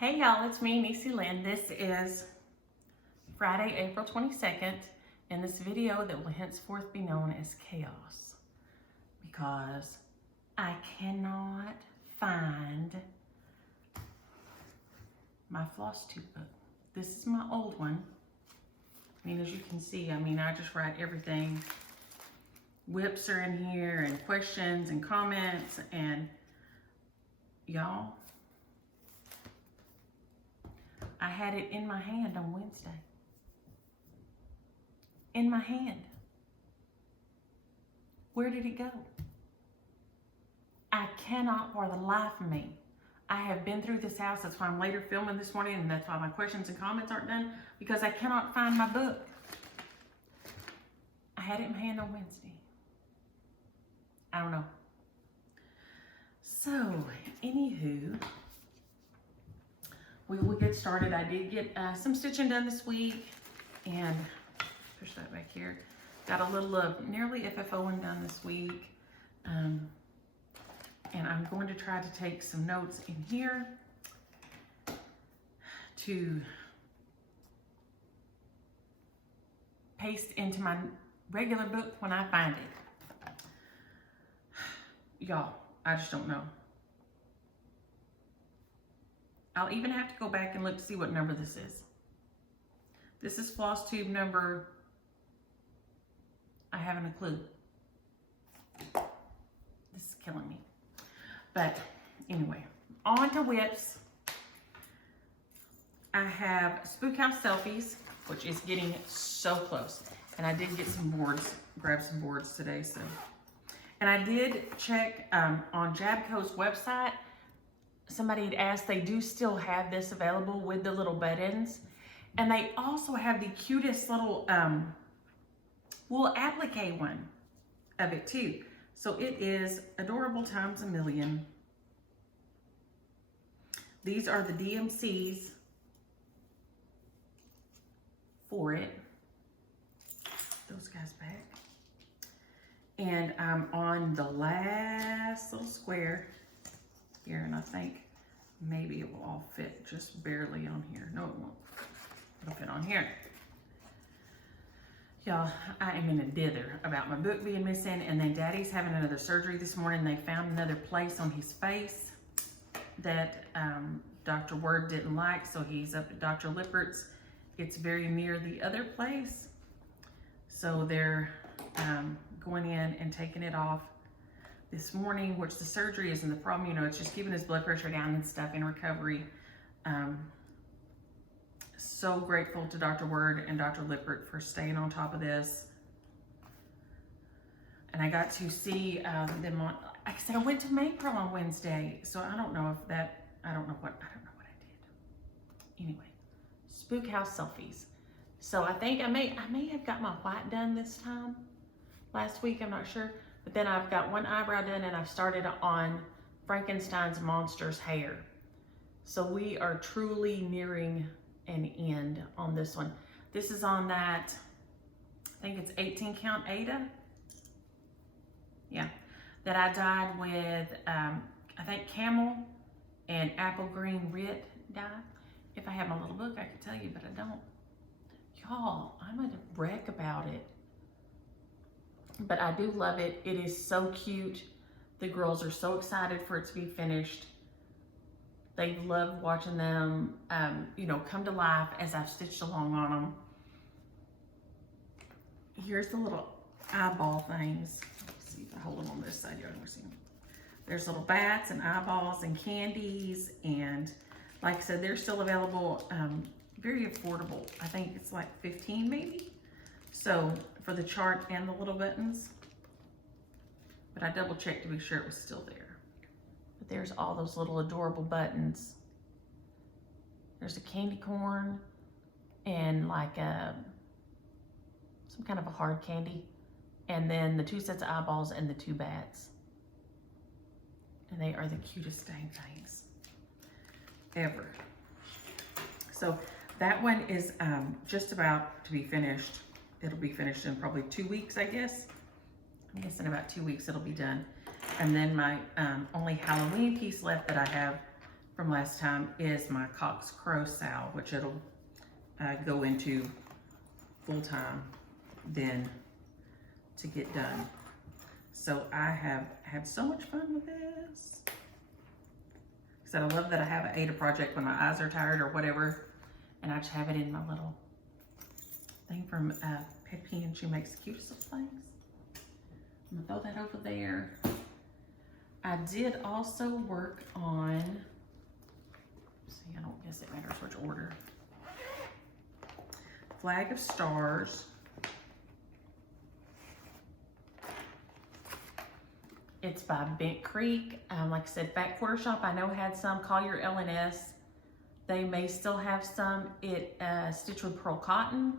Hey y'all, it's me, Niecy Lynn. This is Friday, April 22nd, and this video that will henceforth be known as chaos because I cannot find my Flosstube book. This is my old one. I mean, as you can see, I just write everything. Whips are in here and questions and comments, and y'all, I had it in my hand on Wednesday. In my hand. Where did it go? I cannot for the life of me. I have been through this house. That's why I'm later filming this morning, and that's why my questions and comments aren't done, because I cannot find my book. I had it in my hand on Wednesday. I don't know. So, anywho, we will get started. I did get some stitching done this week, and push that back here. Got a little of nearly FFOing done this week, and I'm going to try to take some notes in here to paste into my regular book when I find it. Y'all, I just don't know. I'll even have to go back and look to see what number this is. This is Flosstube number, I haven't a clue. This is killing me. But anyway, on to whips. I have Spookhouse Selfies, which is getting so close. And I did get some boards, grab some boards today, so. And I did check on JABCO's website. Somebody had asked, they do still have this available with the little buttons. And they also have the cutest little wool applique one of it too. So it is adorable times a million. These are the DMCs for it. Those guys back. And I'm on the last little square here, and I think maybe it will all fit just barely on here. No, it won't. It'll fit on here. Y'all, I am in a dither about my book being missing, and then Daddy's having another surgery this morning. They found another place on his face that Dr. Word didn't like, so he's up at Dr. Lippert's. It's very near the other place. So they're going in and taking it off this morning, which the surgery isn't the problem. You know, it's just keeping his blood pressure down and stuff in recovery. So grateful to Dr. Word and Dr. Lippert for staying on top of this. And I got to see them on, like I said, I went to Maypearl on Wednesday. So I don't know if that, I don't know what I did. Anyway, Spookhouse Selfies. So I think I may have got my white done this time. Last week, I'm not sure. But then I've got one eyebrow done, and I've started on Frankenstein's Monster's hair. So we are truly nearing an end on this one. This is on that, I think it's 18 count Ada. Yeah, that I dyed with, I think camel and apple green Rit dye. If I had my little book, I could tell you, but I don't. Y'all, I'm a wreck about it. But I do love it. It is so cute. The girls are so excited for it to be finished. They love watching them, you know, come to life as I've stitched along on them. Here's the little eyeball things. Let's see if I hold them on this side, y'all can see them. There's little bats and eyeballs and candies, and like I said, they're still available. Very affordable. I think it's like 15 maybe. So for the chart and the little buttons, but I double checked to be sure it was still there. But there's all those little adorable buttons. There's a candy corn and like some kind of a hard candy, and then the 2 sets of eyeballs and the 2 bats. And they are the cutest dang things ever. So that one is just about to be finished. It'll be finished in probably 2 weeks, I guess. I'm guessing about 2 weeks it'll be done. And then my only Halloween piece left that I have from last time is my Cox Crow sow, which it'll go into full time then to get done. So I have had so much fun with this. So I love that I have an Ada project when my eyes are tired or whatever, and I just have it in my little thing from Peppy, and she makes the cutest of things. I'm gonna throw that over there. I did also work on, see, I don't guess it matters which order. Flag of Stars. It's by Bent Creek. Like I said, Fat Quarter Shop, I know had some. Collier L&S, they may still have some. It stitched with pearl cotton,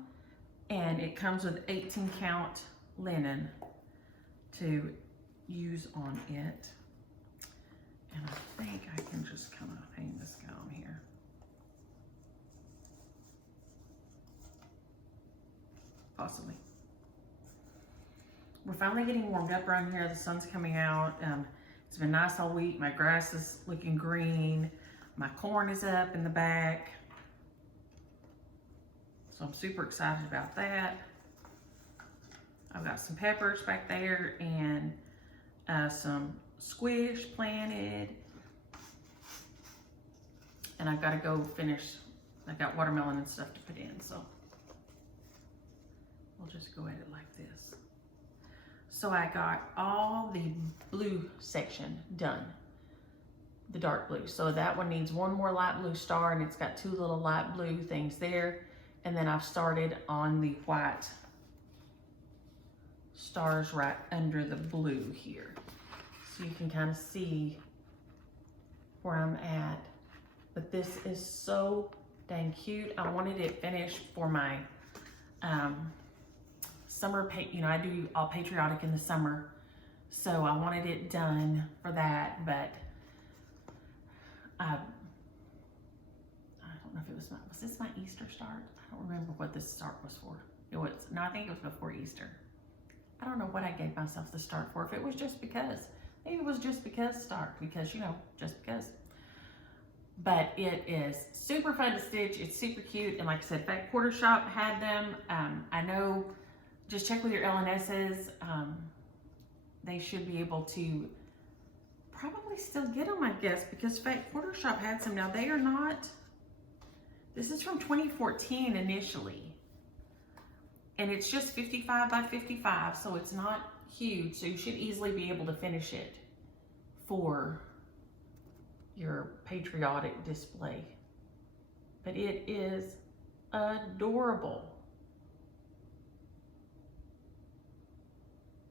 and it comes with 18 count linen to use on it. And I think I can just kind of hang this guy on here. Possibly. We're finally getting warmed up around here. The sun's coming out. It's been nice all week. My grass is looking green. My corn is up in the back. So I'm super excited about that. I've got some peppers back there and some squish planted. And I've got to go finish. I've got watermelon and stuff to put in, so we'll just go at it like this. So I got all the blue section done, the dark blue. So that one needs one more light blue star, and it's got two little light blue things there. And then I've started on the white stars right under the blue here. So you can kind of see where I'm at. But this is so dang cute. I wanted it finished for my summer, you know, I do all patriotic in the summer, so I wanted it done for that, but I don't know if it was this my Easter start? I don't remember what this start was for. It was, no, I think it was before Easter. I don't know what I gave myself the start for, if it was just because. Maybe it was just because start, because, you know, just because. But it is super fun to stitch. It's super cute, and like I said, Fat Quarter Shop had them. I know, just check with your L&S's. They should be able to probably still get them, I guess, because Fat Quarter Shop had some. Now they are not, this is from 2014 initially. And it's just 55 by 55, so it's not huge. So you should easily be able to finish it for your patriotic display. But it is adorable.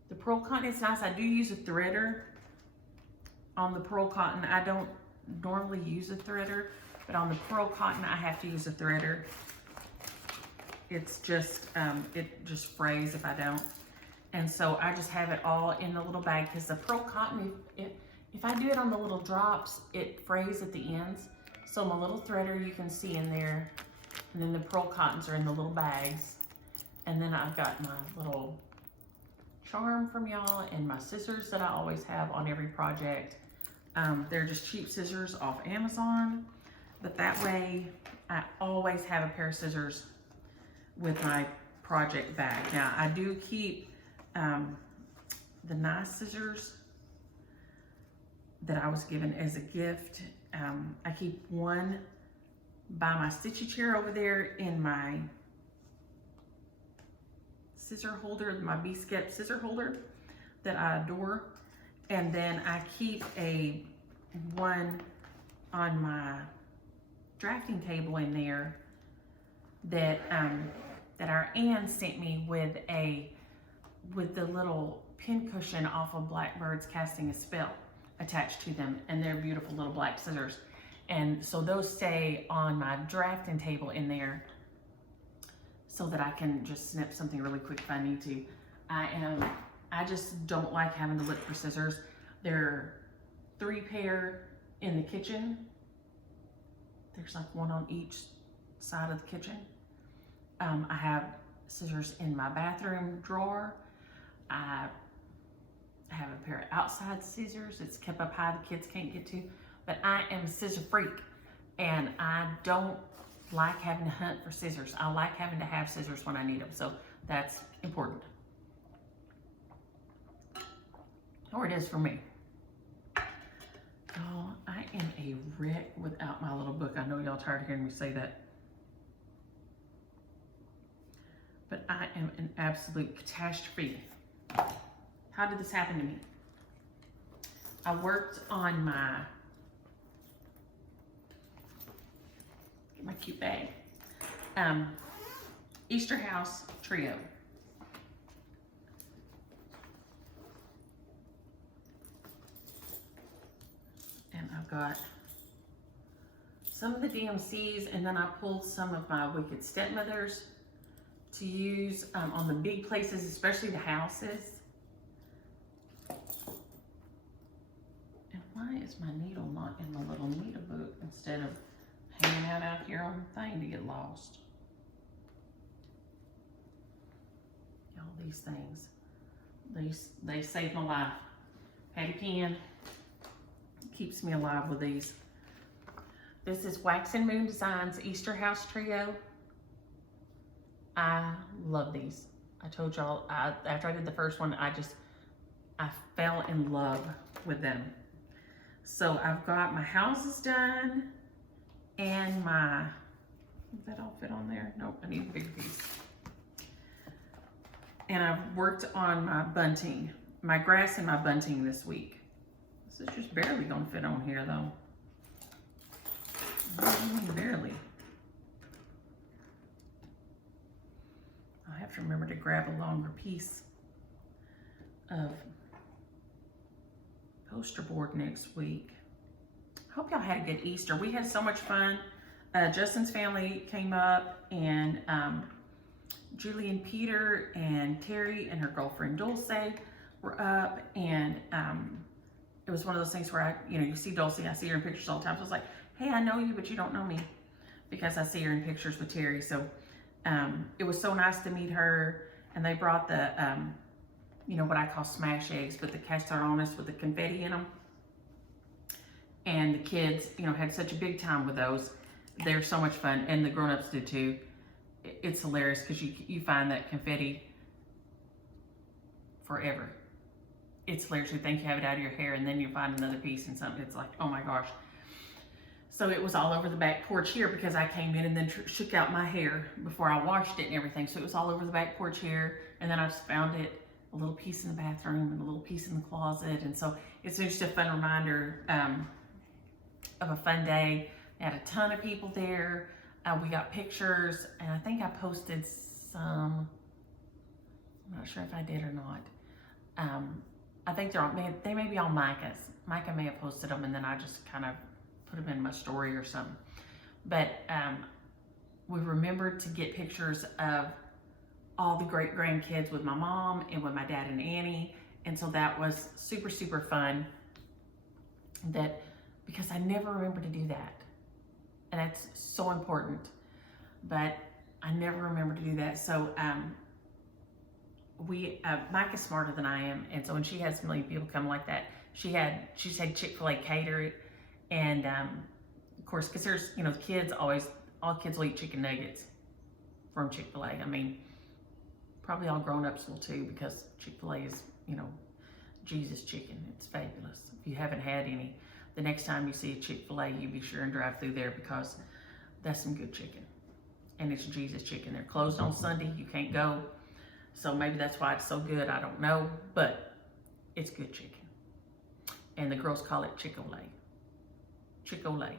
The pearl cotton is nice. I do use a threader on the pearl cotton. I don't normally use a threader, but on the pearl cotton, I have to use a threader. It's just, it just frays if I don't. And so I just have it all in the little bag, because the pearl cotton, if I do it on the little drops, it frays at the ends. So my little threader you can see in there, and then the pearl cottons are in the little bags. And then I've got my little charm from y'all and my scissors that I always have on every project. They're just cheap scissors off Amazon, but that way I always have a pair of scissors with my project bag. Now I do keep the nice scissors that I was given as a gift. I keep one by my stitchy chair over there in my scissor holder, my B-Skep scissor holder that I adore. And then I keep one on my drafting table in there that our Ann sent me with the little pin cushion off of Blackbird's Casting a Spell attached to them, and they're beautiful little black scissors. And so those stay on my drafting table in there, so that I can just snip something really quick if I need to. I just don't like having to look for scissors. There are 3 pair in the kitchen. There's like one on each side of the kitchen. I have scissors in my bathroom drawer. I have a pair of outside scissors. It's kept up high, the kids can't get to. but I am a scissor freak, and I don't like having to hunt for scissors. I like having to have scissors when I need them, so that's important. Or it is for me. Oh, I am a wreck without my little book. I know y'all tired of hearing me say that. But I am an absolute catastrophe. How did this happen to me? I worked on my cute bag. Easter House Trio. And I've got some of the DMCs, and then I pulled some of my Wicked Stepmothers to use on the big places, especially the houses. And why is my needle not in the little needle book instead of hanging out here on the thing to get lost? All these things, they saved my life. Patty Pen keeps me alive with these. This is Wax and Moon Designs Easter House Trio. I love these. I told y'all, after I did the first one, I fell in love with them. So I've got my houses done, and my, does that all fit on there? Nope, I need a bigger piece. And I've worked on my bunting, my grass and my bunting this week. This is just barely gonna fit on here though. Barely. I'll have to remember to grab a longer piece of poster board next week. Hope y'all had a good Easter. We had so much fun. Justin's family came up, and Julie and Peter and Terry and her girlfriend Dulce were up, and it was one of those things where you see Dulce, I see her in pictures all the time. So I was like, hey, I know you, but you don't know me, because I see her in pictures with Terry. So it was so nice to meet her, and they brought the, what I call smash eggs, but the castarones with the confetti in them. And the kids, had such a big time with those. They're so much fun, and the grown-ups did too. It's hilarious because you find that confetti forever. It's hilarious. You think you have it out of your hair, and then you find another piece and something. It's like, oh my gosh. So it was all over the back porch here because I came in and then shook out my hair before I washed it and everything. So it was all over the back porch here, and then I just found it, a little piece in the bathroom and a little piece in the closet. And so it's just a fun reminder of a fun day. I had a ton of people there. We got pictures, and I think I posted some. I'm not sure if I did or not. I think they may be on Micah's. Micah may have posted them, and then I just kind of put them in my story or something. But we remembered to get pictures of all the great grandkids with my mom and with my dad and Annie. And so that was super, super fun. Because I never remember to do that. And that's so important. But I never remember to do that. So Mike is smarter than I am. And so when she had so many people come like that, she's had Chick-fil-A cater it. And of course, because there's, kids all kids will eat chicken nuggets from Chick-fil-A. I mean, probably all grown-ups will too, because Chick-fil-A is, Jesus chicken. It's fabulous. If you haven't had any, the next time you see a Chick-fil-A, you be sure and drive through there, because that's some good chicken. And it's Jesus chicken. They're closed on Sunday. You can't go. So maybe that's why it's so good. I don't know. But it's good chicken. And the girls call it Chick-fil-A. Chick-fil-A.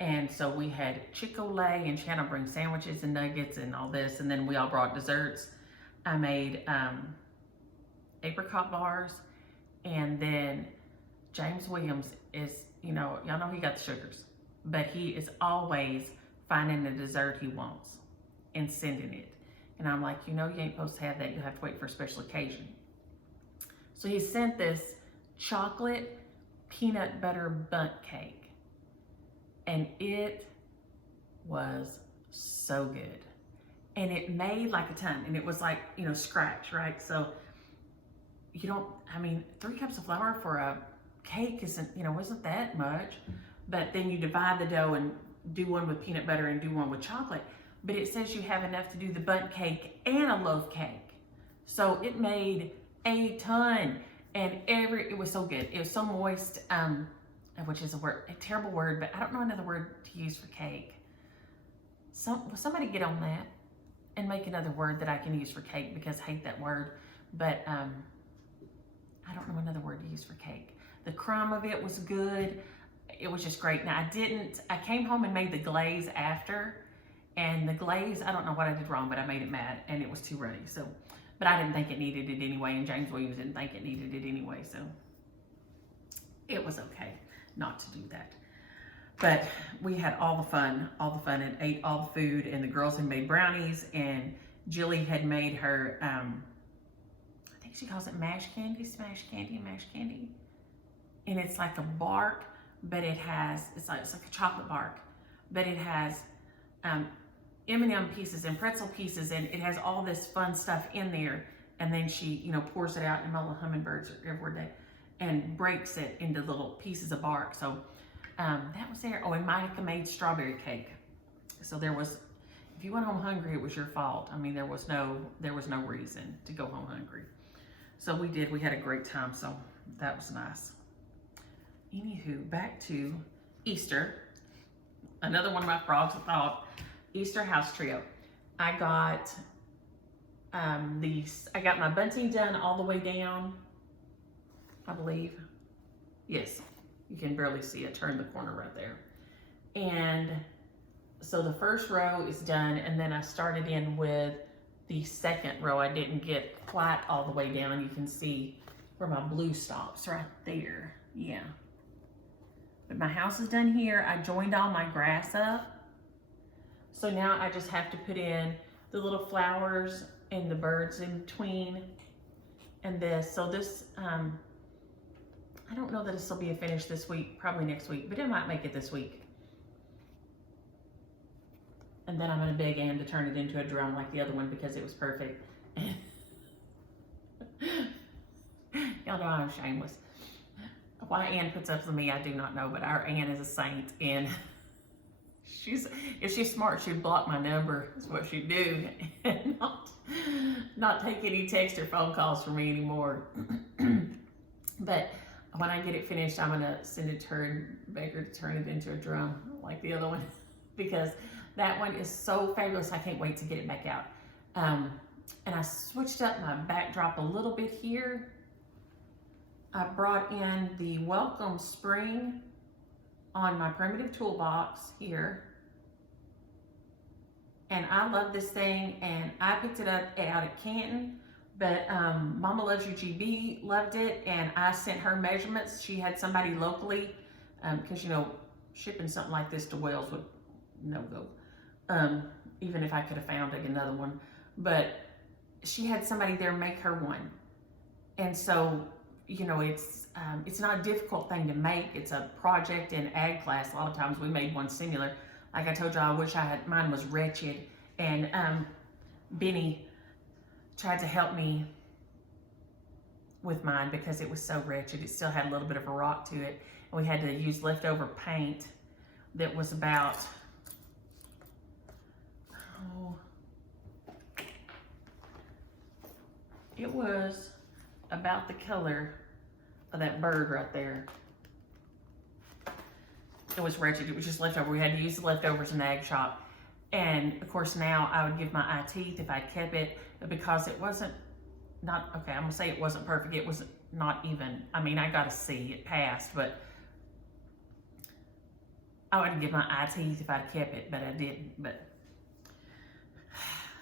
And so we had Chick-fil-A, and Shannon bring sandwiches and nuggets and all this. And then we all brought desserts. I made apricot bars. And then James Williams is, y'all know he got the sugars, but he is always finding the dessert he wants and sending it. And I'm like, you ain't supposed to have that. You have to wait for a special occasion. So he sent this chocolate peanut butter bundt cake, and it was so good. And it made like a ton, and it was like, scratch, right? So 3 cups of flour for a cake wasn't that much. But then you divide the dough and do one with peanut butter and do one with chocolate. But it says you have enough to do the bundt cake and a loaf cake. So it made a ton, and it was so good. It was so moist, which is a terrible word, but I don't know another word to use for cake. Somebody get on that and make another word that I can use for cake, because I hate that word. But I don't know another word to use for cake. The crumb of it was good. It was just great. Now I came home and made the glaze after, and the glaze, I don't know what I did wrong, but I made it mad and it was too runny. So, but I didn't think it needed it anyway, and James Williams didn't think it needed it anyway. So it was okay not to do that. But we had all the fun, and ate all the food, and the girls had made brownies, and Jilly had made her, I think she calls it mash candy. And it's like a bark, but it's like a chocolate bark, but it has M&M pieces and pretzel pieces, and it has all this fun stuff in there. And then she, pours it out, and my little hummingbirds are everywhere, and breaks it into little pieces of bark. So that was there. Oh, and Micah made strawberry cake. So if you went home hungry, it was your fault. I mean, there was no reason to go home hungry. So we had a great time. So that was nice. Anywho, back to Easter. Another one of my frogs thought, Easter house trio. I got I got my bunting done all the way down, I believe. Yes, you can barely see it. Turn the corner right there. And so the first row is done, and then I started in with the second row. I didn't get quite all the way down. You can see where my blue stops right there. Yeah. But my house is done here. I joined all my grass up. So now I just have to put in the little flowers and the birds in between and this. So this, I don't know that this will be a finish this week, probably next week, but it might make it this week. And then I'm gonna beg Ann to turn it into a drum like the other one, because it was perfect. Y'all know I'm shameless. Why Ann puts up with me, I do not know, but our Ann is a saint, and if she's smart, she'd block my number, is what she'd do, and not take any text or phone calls from me anymore. But when I get it finished, I'm gonna send it to her and beg her to turn it into a drum like the other one, because that one is so fabulous. I can't wait to get it back out. And I switched up my backdrop a little bit here. I brought in the Welcome Spring on my primitive toolbox here. And I love this thing, and I picked it up out at Canton, but Mama Loves You GB loved it, and I sent her measurements. She had somebody locally, because shipping something like this to Wales would no go, even if I could have found another one. But she had somebody there make her one. And so, it's not a difficult thing to make. It's a project in ag class. A lot of times we made one similar. Like I told you, I wish mine was wretched. And Benny tried to help me with mine because it was so wretched. It still had a little bit of a rock to it. And we had to use leftover paint that was about, it was about the color of that bird right there. It was wretched. It was just leftover. We had to use the leftovers in the ag shop. And of course now I would give my eye teeth if I kept it, but because it wasn't I'm gonna say it wasn't perfect. It was not even, I got a C, it passed, but I would give my eye teeth if I'd kept it, but I didn't. But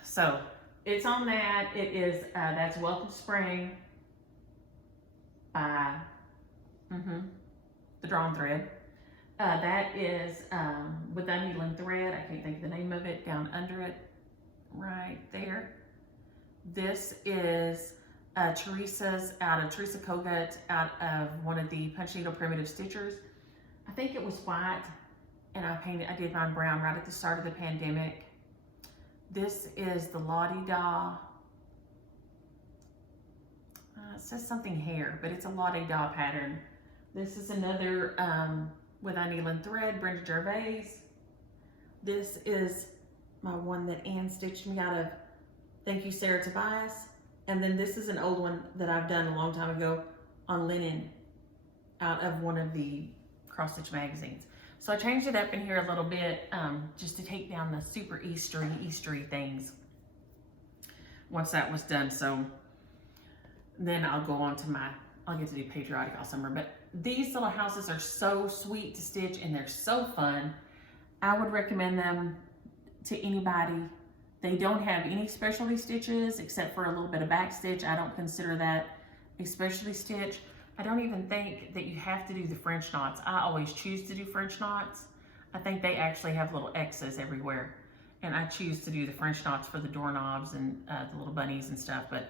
so it's on that. It is, that's Welcome Spring by the Drawn Thread. That is with the needling thread. I can't think of the name of it. Down under it, right there. This is Teresa Kogut out of one of the punch needle primitive stitchers. I think it was white, and I did mine brown right at the start of the pandemic. This is the Lottie Da. It says something hair, but it's a Lottie Da pattern This is another with I Needle and Thread, Brenda Gervais. This is my one that Ann stitched me out of Thank You Sarah Tobias. And then this is an old one that I've done a long time ago on linen out of one of the cross stitch magazines. So I changed it up in here a little bit just to take down the super Eastery things once that was done. So then I'll go on to I'll get to do patriotic all summer. But these little houses are so sweet to stitch and they're so fun. I would recommend them to anybody. They don't have any specialty stitches except for a little bit of back stitch. I don't consider that a specialty stitch. I don't even think that you have to do the French knots. I always choose to do French knots. I think they actually have little X's everywhere. And I choose to do the French knots for the doorknobs and the little bunnies and stuff, but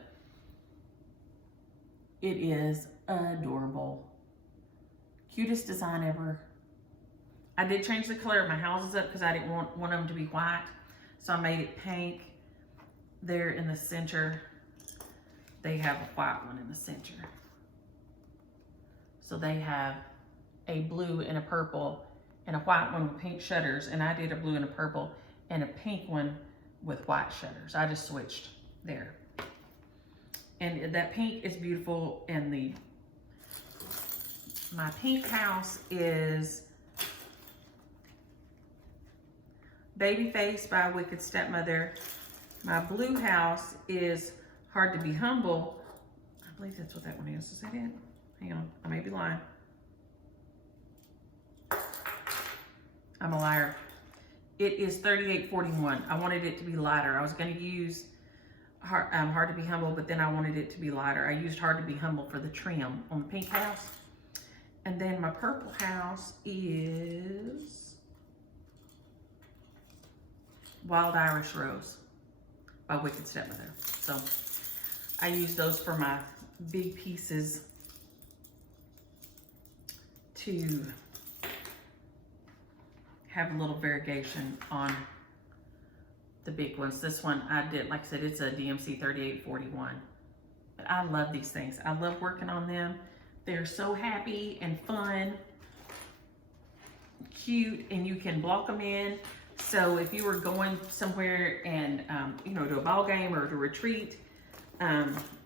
it is adorable. Cutest design ever. I did change the color of my houses up because I didn't want them to be white. So I made it pink there in the center. They have a white one in the center. So they have a blue and a purple and a white one with pink shutters. And I did a blue and a purple and a pink one with white shutters. I just switched there. And that pink is beautiful. And my pink house is Babyface by Wicked Stepmother. My blue house is Hard to Be Humble. I believe that's what that one is. Is that it? Hang on, I may be lying. I'm a liar. It is 3841. I wanted it to be lighter. I was going to use Hard to Be Humble, but then I wanted it to be lighter. I used Hard to Be Humble for the trim on the pink house. And then my purple house is Wild Irish Rose by Wicked Stepmother. So I use those for my big pieces to have a little variegation on the big ones. This one I did, like I said, it's a DMC 3841. But I love these things. I love working on them. They're so happy and fun, cute, and you can block them in. So if you were going somewhere and, you know, to a ball game or to retreat,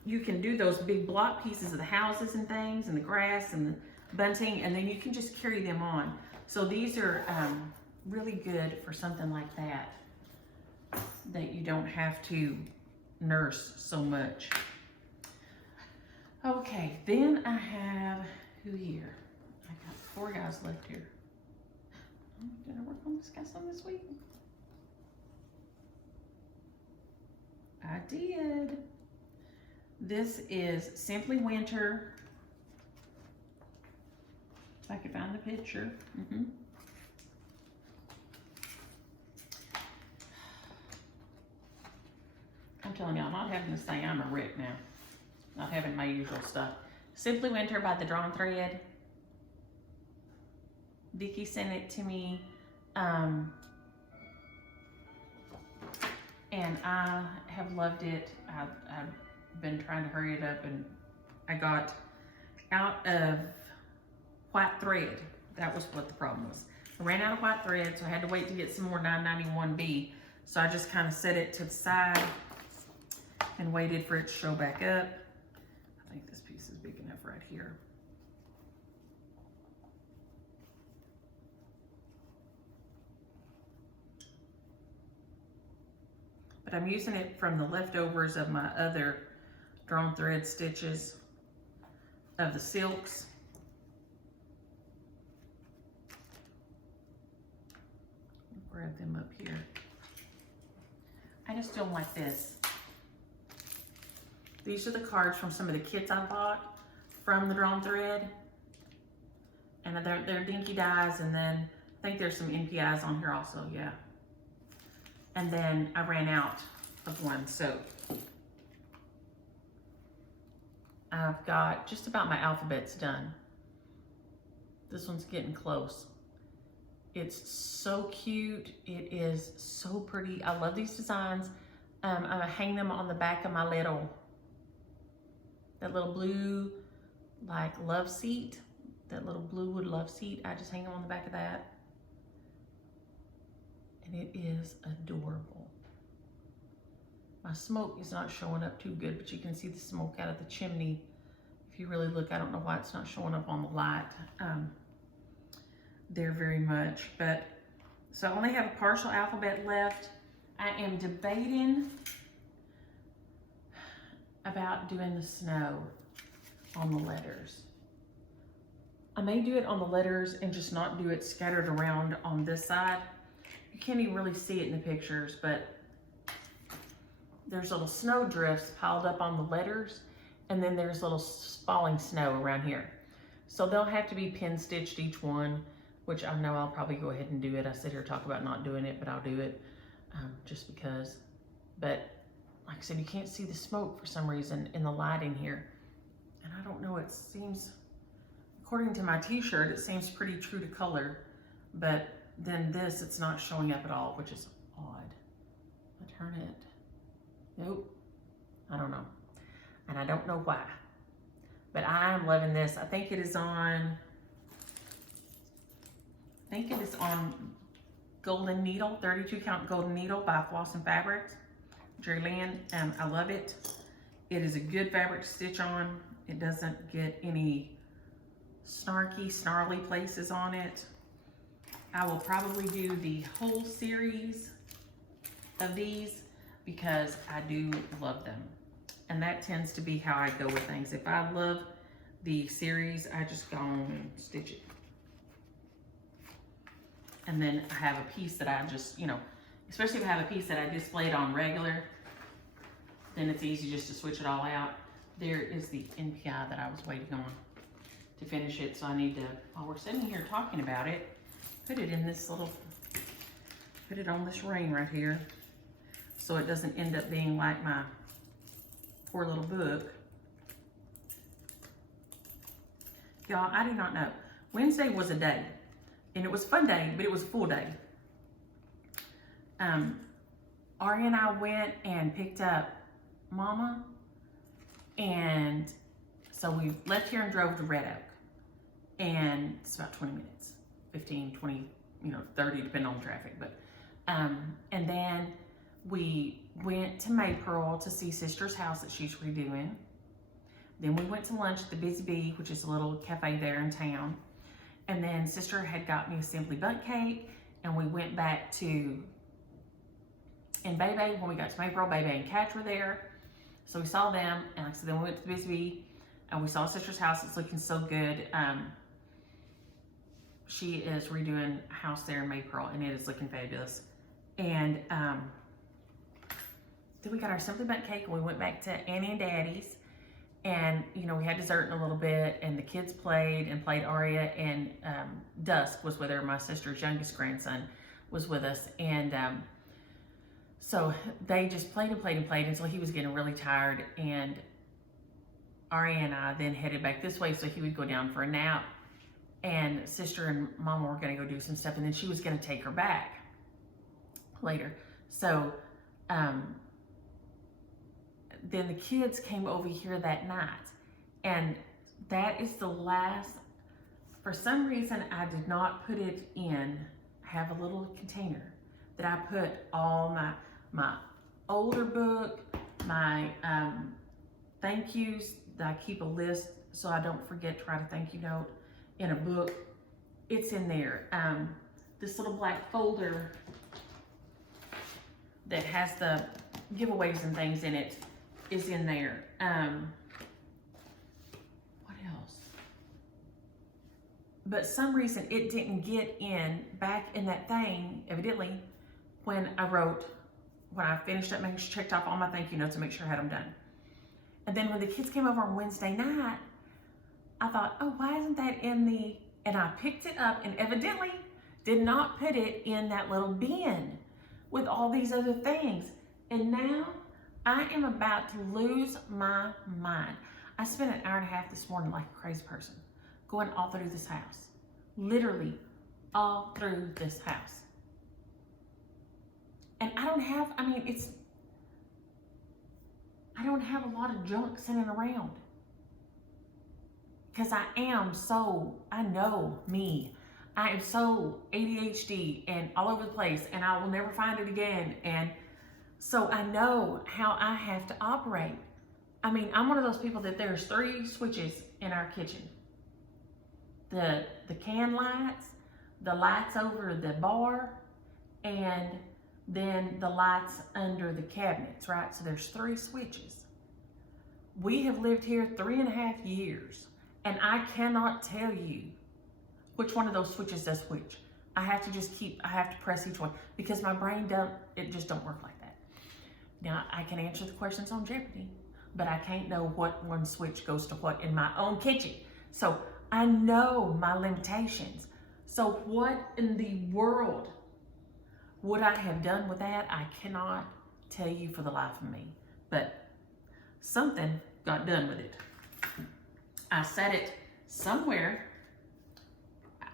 you can do those big block pieces of the houses and things and the grass and the bunting, and then you can just carry them on. So these are really good for something like that you don't have to nurse so much. Okay, then I have who here? I got 4 guys left here. Did I work on this guy some this week? I did. This is Simply Winter. If I could find the picture. I'm telling you, I'm not having to say I'm a wreck now. Not having my usual stuff. Simply Winter by the Drawn Thread. Vicki sent it to me. And I have loved it. I've been trying to hurry it up, and I got out of white thread. That was what the problem was. I ran out of white thread, so I had to wait to get some more 991B. So I just kind of set it to the side and waited for it to show back up. I think this piece is big enough right here. But I'm using it from the leftovers of my other drawn thread stitches of the silks. Grab them up here. I just don't like this. These are the cards from some of the kits I bought from the Drawn Thread. And they're dinky dies, and then I think there's some NPIs on here also, yeah. And then I ran out of one, so I've got just about my alphabets done. This one's getting close. It's so cute. It is so pretty. I love these designs. I'm gonna hang them on the back of my that little blue like love seat that little blue wood love seat. I just hang them on the back of that. And it is adorable. My smoke is not showing up too good, but you can see the smoke out of the chimney. If you really look, I don't know why it's not showing up on the light there very much. But so I only have a partial alphabet left. I am debating about doing the snow on the letters. I may do it on the letters and just not do it scattered around on this side. You can't even really see it in the pictures, but there's little snow drifts piled up on the letters, and then there's little falling snow around here. So they'll have to be pin stitched each one, which I know I'll probably go ahead and do it. I sit here and talk about not doing it, but I'll do it just because. But like I said, you can't see the smoke for some reason in the light in here. And I don't know, it seems, according to my t-shirt, it seems pretty true to color, but then this, it's not showing up at all, which is odd. I turn it, nope, I don't know. And I don't know why, but I'm loving this. I think it is on, Golden Needle, 32 count Golden Needle by Floss and Fabrics. Jerry Lynn, I love it. It is a good fabric to stitch on. It doesn't get any snarky, snarly places on it. I will probably do the whole series of these because I do love them. And that tends to be how I go with things. If I love the series, I just go and stitch it. And then I have a piece that I just, you know, especially if I have a piece that I displayed on regular, then it's easy just to switch it all out. There is the NPI that I was waiting on to finish it. So I need to, while we're sitting here talking about it, put it in this little, put it on this ring right here so it doesn't end up being like my poor little book. Y'all, I do not know. Wednesday was a day, and it was a fun day, but it was a full day. Ari and I went and picked up Mama, and so we left here and drove to Red Oak, and it's about 20 minutes, 15, 20, 30, depending on traffic, but, and then we went to Maypearl to see Sister's house that she's redoing. Then we went to lunch at the Busy Bee, which is a little cafe there in town. And then Sister had got me a Simply Bundt cake, and we went back to, and Bebe, when we got to Maypearl, Bebe and Catch were there. So we saw them, and like I said, then we went to the Busy Bee, and we saw Sister's house. It's looking so good. She is redoing a house there in Maypearl, and it is looking fabulous. And then we got our Simply Bundt cake, and we went back to Annie and Daddy's. And, we had dessert in a little bit, and the kids played Aria, and Dusk was with her, my sister's youngest grandson was with us. And so they just played until he was getting really tired. And Aria and I then headed back this way so he would go down for a nap. And Sister and Mama were gonna go do some stuff, and then she was gonna take her back later. So, then the kids came over here that night, and that is the last, for some reason I did not put it in, I have a little container that I put all my older book, my thank yous, that I keep a list so I don't forget to write a thank you note in a book. It's in there. This little black folder that has the giveaways and things in it is in there. What else? But some reason it didn't get in back in that thing, evidently, when I finished up, making sure, checked off all my thank you notes and make sure I had them done. And then when the kids came over on Wednesday night, I thought, oh, why isn't that in the, and I picked it up and evidently did not put it in that little bin with all these other things. And now I am about to lose my mind. I spent an hour and a half this morning like a crazy person, going all through this house. Literally all through this house. And I don't have a lot of junk sitting around. because I know me. I am so ADHD and all over the place, and I will never find it again. And so I know how I have to operate. I mean, I'm one of those people that there's 3 switches in our kitchen. The can lights, the lights over the bar, and then the lights under the cabinets, right? So there's 3 switches. We have lived here 3.5 years, and I cannot tell you which one of those switches does which. I have to press each one because my brain just don't work like that. Now, I can answer the questions on Jeopardy, but I can't know what one switch goes to what in my own kitchen. So I know my limitations. So what in the world would I have done with that? I cannot tell you for the life of me, but something got done with it. I set it somewhere.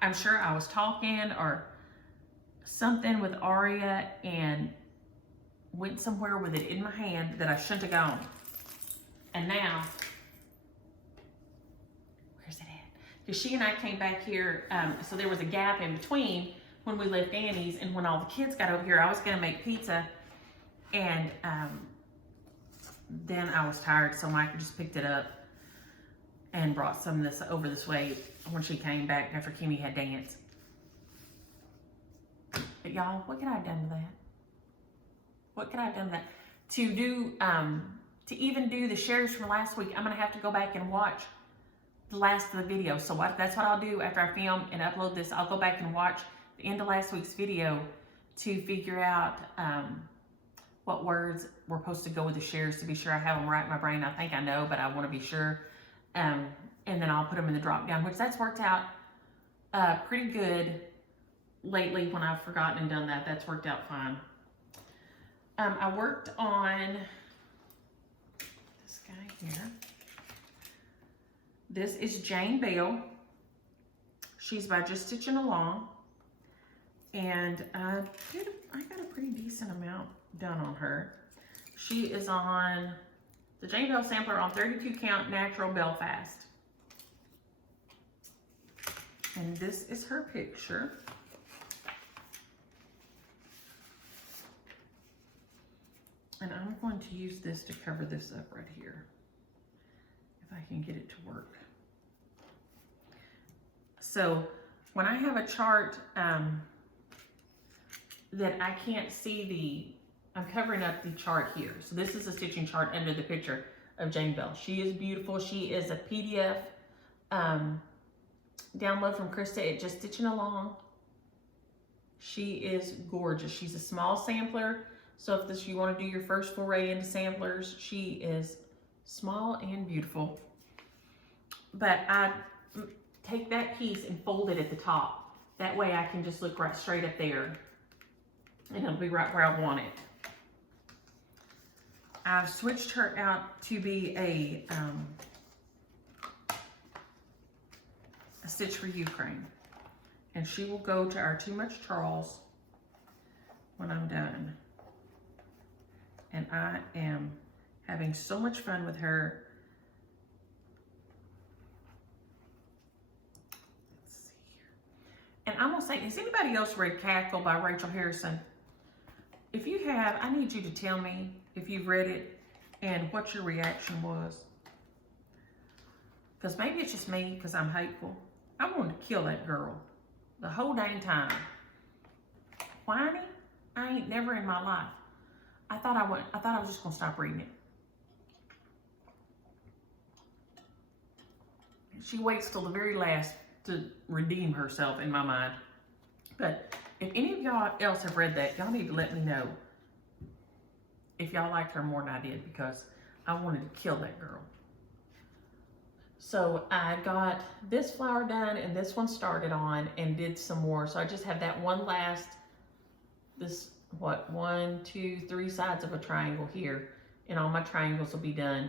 I'm sure I was talking or something with Aria and went somewhere with it in my hand that I shouldn't have gone. And now, where's it at? Because she and I came back here, so there was a gap in between when we left Annie's and when all the kids got over here. I was gonna make pizza, and then I was tired, so Micah just picked it up and brought some of this over this way when she came back after Kimmy had danced. But y'all, what could I have done with that? What could I have done with that? To even do the shares from last week, I'm gonna have to go back and watch the last of the video. So that's what I'll do after I film and upload this. I'll go back and watch the end of last week's video to figure out what words were supposed to go with the shares to be sure I have them right in my brain. I think I know, but I want to be sure. And then I'll put them in the drop down, which that's worked out pretty good lately when I've forgotten and done that. That's worked out fine. I worked on this guy here. This is Jane Bell. She's by Just Stitching Along. And I got a pretty decent amount done on her. She is on the Jane Bell sampler on 32 count natural Belfast. And this is her picture. And I'm going to use this to cover this up right here, if I can get it to work. So when I have a chart that I can't see I'm covering up the chart here. So this is a stitching chart under the picture of Jane Bell. She is beautiful. She is a PDF download from Krista at Just Stitching Along. She is gorgeous. She's a small sampler. So if you want to do your first foray into samplers, she is small and beautiful. But I take that piece and fold it at the top. That way I can just look right straight up there and it'll be right where I want it. I've switched her out to be a Stitch for Ukraine. And she will go to our Too Much Charles when I'm done. And I am having so much fun with her. Let's see here. And I'm gonna say, has anybody else read Cackle by Rachel Harrison? If you have, I need you to tell me if you've read it and what your reaction was. Because maybe it's just me because I'm hateful. I wanted to kill that girl the whole dang time. Whiny? I ain't never in my life. I thought I was just gonna stop reading it. She waits till the very last to redeem herself in my mind. But if any of y'all else have read that, y'all need to let me know if y'all liked her more than I did, because I wanted to kill that girl. So I got this flower done and this one started on and did some more. So I just have that one last, this, what, 1, 2, 3 sides of a triangle here, and all my triangles will be done.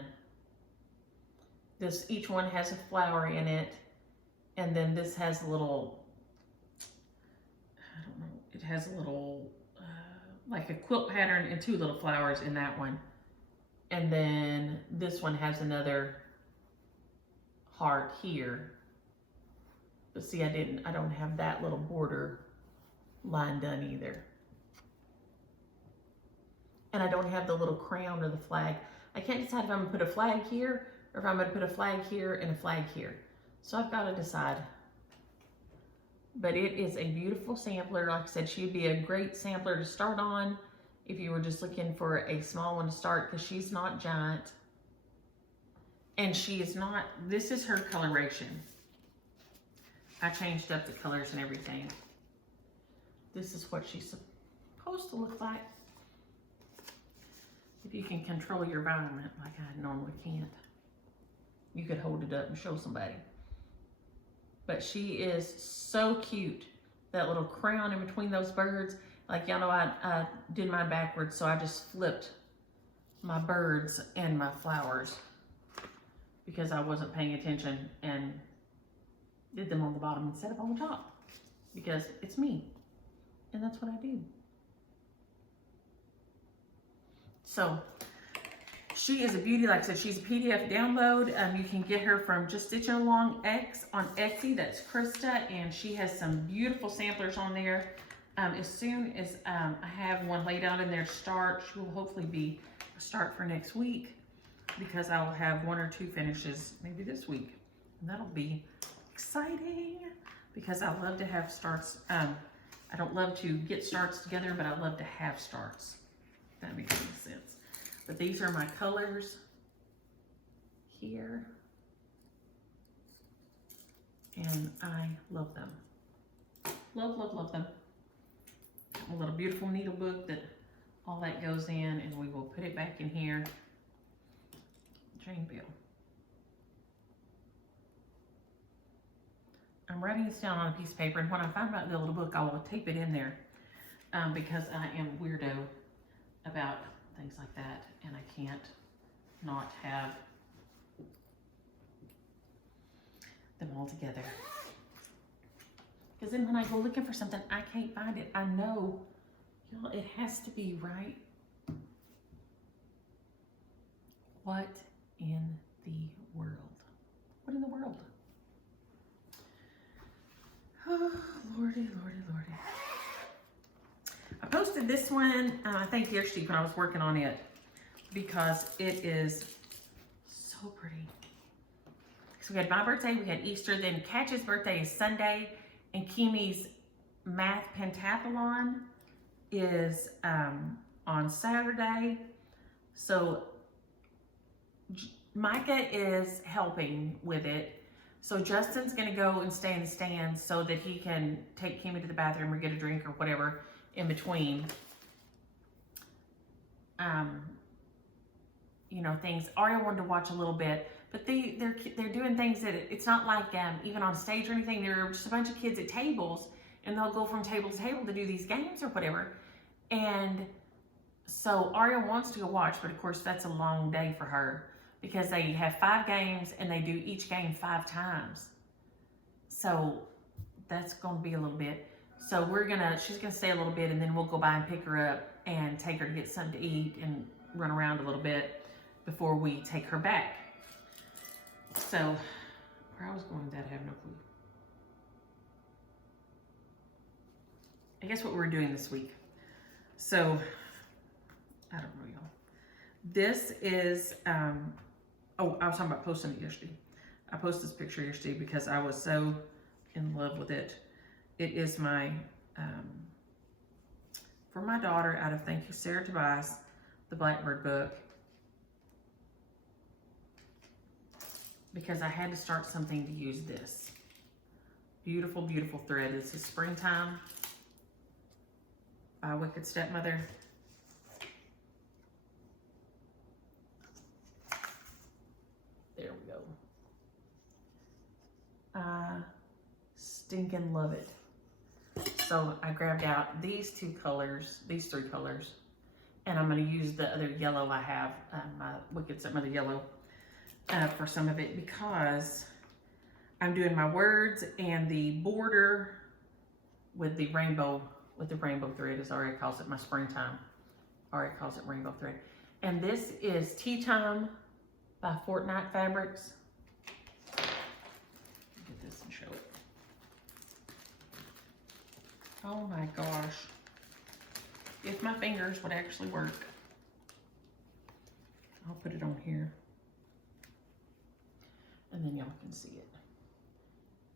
This, each one has a flower in it, and then this has a little, I don't know, it has a little, like a quilt pattern and 2 little flowers in that one. And then this one has another heart here. But see, I don't have that little border line done either. And I don't have the little crown or the flag. I can't decide if I'm gonna put a flag here or if I'm gonna put a flag here and a flag here. So I've got to decide. But it is a beautiful sampler. Like I said, she'd be a great sampler to start on if you were just looking for a small one to start, because she's not giant. And she is not, this is her coloration. I changed up the colors and everything. This is what she's supposed to look like. If you can control your environment like I normally can't. You could hold it up and show somebody. But she is so cute. That little crown in between those birds. Like y'all know, I did mine backwards, so I just flipped my birds and my flowers because I wasn't paying attention and did them on the bottom instead of on the top because it's me and that's what I do. So she is a beauty. Like I said, she's a PDF download. You can get her from Just Stitching Along X on Etsy. That's Krista, and she has some beautiful samplers on there. As soon as I have one laid out in there to start, she will hopefully be a start for next week because I will have 1 or 2 finishes maybe this week. And that'll be exciting because I love to have starts. I don't love to get starts together, but I love to have starts. If that makes any sense. But these are my colors here. And I love them. Love, love, love them. A little beautiful needle book that all that goes in, and we will put it back in here. Jane Bill. I'm writing this down on a piece of paper, and when I find about the little book, I will tape it in there because I am weirdo about things like that, and I can't not have them all together. Because then when I go looking for something, I can't find it. I know, y'all, it has to be right. What in the world? What in the world? Oh, Lordy, Lordy, Lordy. I posted this one, I think yesterday when I was working on it, because it is so pretty. So we had my birthday, we had Easter, then Catch's birthday is Sunday, and Kimi's math pentathlon is on Saturday. So Micah is helping with it. So Justin's gonna go and stay in the stands so that he can take Kimi to the bathroom or get a drink or whatever in between. You know, things. Aria wanted to watch a little bit, but they're doing things that it's not like even on stage or anything. There are just a bunch of kids at tables, and they'll go from table to table to do these games or whatever. And so Aria wants to go watch, but of course that's a long day for her because they have 5 games and they do each game 5 times. So that's going to be a little bit. So she's gonna stay a little bit, and then we'll go by and pick her up and take her to get something to eat and run around a little bit before we take her back. So, where I was going with that, I have no clue. I guess what we were doing this week. So, I don't know, y'all. This is, I was talking about posting it yesterday. I posted this picture yesterday because I was so in love with it. It is my, for my daughter out of Thank You, Sarah Tobias, the Blackbird book. Because I had to start something to use this. Beautiful, beautiful thread. This is Springtime by Wicked Stepmother. There we go. I stinking love it. So I grabbed out these 3 colors, and I'm going to use the other yellow I have, my Wicked Stepmother yellow, for some of it because I'm doing my words and the border with the rainbow thread, as Aria calls it, my Springtime. Aria calls it rainbow thread. And this is Tea Time by Fortnite Fabrics. Oh my gosh. If my fingers would actually work. I'll put it on here. And then y'all can see it.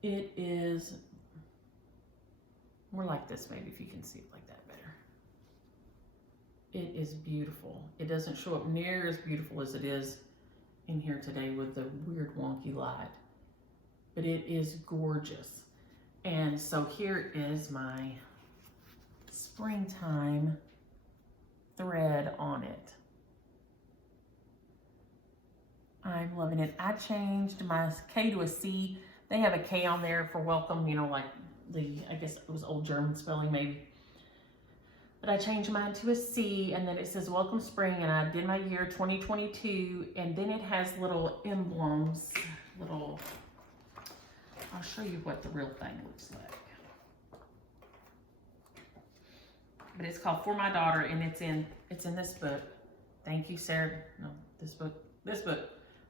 It is more like this, maybe, if you can see it like that better. It is beautiful. It doesn't show up near as beautiful as it is in here today with the weird wonky light. But it is gorgeous. And so here is my springtime thread on it. I'm loving it. I changed my K to a C. They have a K on there for welcome, you know, like I guess it was old German spelling maybe. But I changed mine to a C, and then it says welcome spring, and I did my year 2022, and then it has little emblems, I'll show you what the real thing looks like. But it's called For My Daughter, and it's in this book. Thank you, Sarah. No, this book.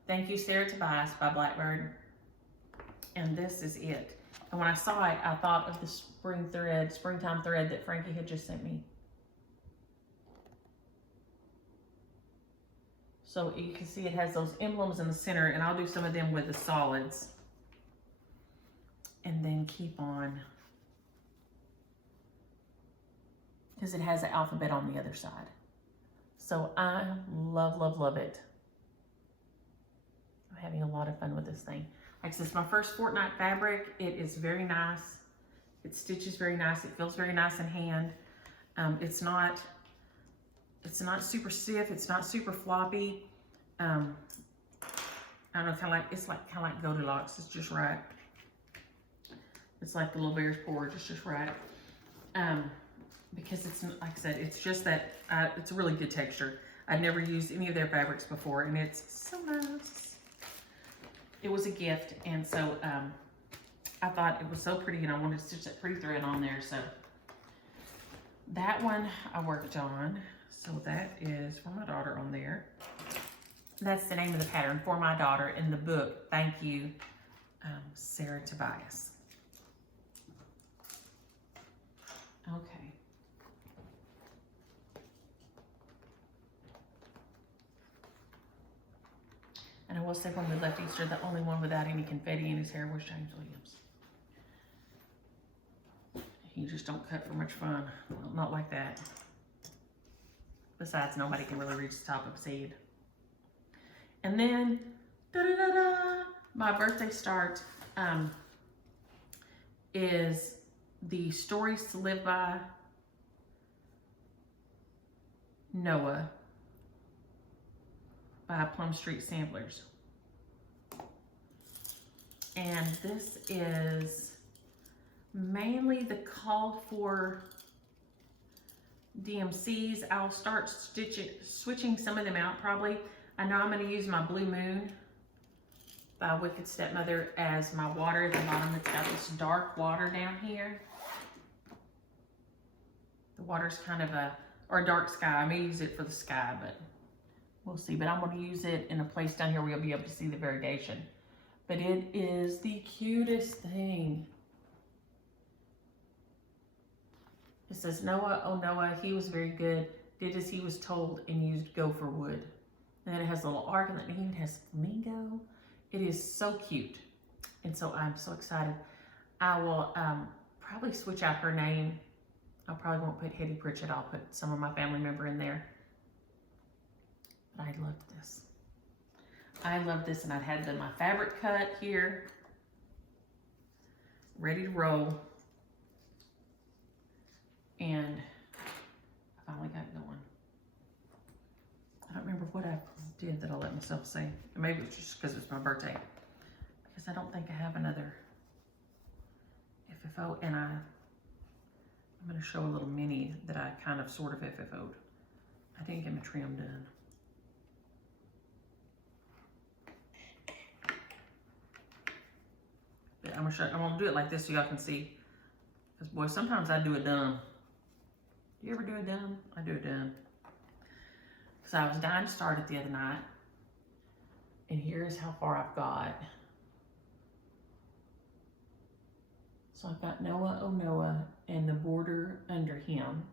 Thank you, Sarah Tobias by Blackbird. And this is it. And when I saw it, I thought of the springtime thread that Frankie had just sent me. So you can see it has those emblems in the center, and I'll do some of them with the solids. And then keep on, because it has the alphabet on the other side. So I love, love, love it. I'm having a lot of fun with this thing. Like I said, it's my first Fortnite fabric. It is very nice. It stitches very nice. It feels very nice in hand. It's not super stiff. It's not super floppy. I don't know, it's kind of like Goldilocks. It's just right. It's like the little bear's porridge. It's just right. Because it's, like I said, it's just that, it's a really good texture. I've never used any of their fabrics before, and it's so nice. It was a gift, and so I thought it was so pretty, and I wanted to stitch that pretty thread on there. So that one I worked on. So that is For My Daughter on there. That's the name of the pattern, For My Daughter, in the book. Thank you, Sarah Tobias. Okay. And I will say when we left Easter, the only one without any confetti in his hair was James Williams. He just don't cut for much fun. Well, not like that. Besides, nobody can really reach the top of his head. And then, da-da-da-da, my birthday start is the Stories to Live By, Noah, by Plum Street Samplers. And this is mainly the called for DMCs. I'll start switching some of them out probably. I know I'm going to use my Blue Moon by Wicked Stepmother as my water at the bottom. It's got this dark water down here. The water's kind of a dark sky. I may use it for the sky, but we'll see. But I'm going to use it in a place down here where you'll be able to see the variegation. But it is the cutest thing. It says, Noah, oh Noah, he was very good, did as he was told, and used gopher wood. And then it has a little arc, and then it has flamingo. It is so cute. And so I'm so excited. I will probably switch out her name. I probably won't put Hetty Pritchett. I'll put some of my family member in there. But I loved this. I love this, and I'd had my fabric cut here, ready to roll. And I finally got going. I don't remember what I did that I let myself say. Maybe it was just because it's my birthday. Because I don't think I have another FFO. And I'm going to show a little mini that I kind of sort of FFO'd. I didn't get my trim done. But I'm going to do it like this so y'all can see. Because boy, sometimes I do it dumb. You ever do it dumb? I do it dumb. Because I was dying to start it the other night. And here's how far I've got. So I've got Noah, oh Noah, and the border under him.